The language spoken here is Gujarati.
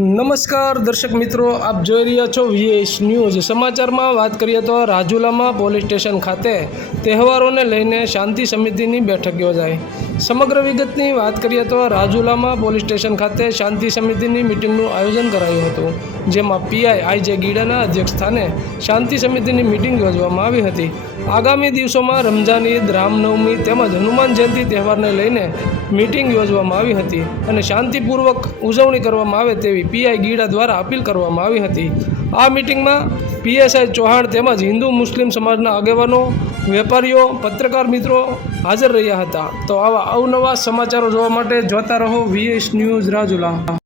નમસ્કાર દર્શક મિત્રો, આપ જોઈ રહ્યા છો VS ન્યૂઝ। સમાચારમાં વાત કરીએ તો રાજુલામાં પોલીસ સ્ટેશન ખાતે તહેવારોને લઈને શાંતિ સમિતિની બેઠક યોજાઈ। સમગ્ર વિગતની વાત કરીએ તો રાજુલામાં પોલીસ સ્ટેશન ખાતે શાંતિ સમિતિની મિટિંગનું આયોજન કરાયું હતું, જેમાં PI IJ ગીડાના અધ્યક્ષસ્થાને શાંતિ સમિતિની મિટિંગ યોજવામાં આવી હતી। આગામી દિવસોમાં રમઝાન ઈદ, રામનવમી તેમજ હનુમાન જયંતિ તહેવારને લઈને મીટિંગ યોજવામાં આવી હતી અને શાંતિપૂર્વક ઉજવણી કરવામાં આવે તેવી PI ગીડા દ્વારા અપીલ કરવામાં આવી હતી। આ મિટિંગમાં PSI ચૌહાણ તેમજ હિન્દુ મુસ્લિમ સમાજના આગેવાનો, વેપારીઓ, પત્રકાર મિત્રો હાજર રહ્યા હતા। તો આવા અવનવા સમાચારો જોવા માટે જોતા રહો VS ન્યૂઝ રાજુલા।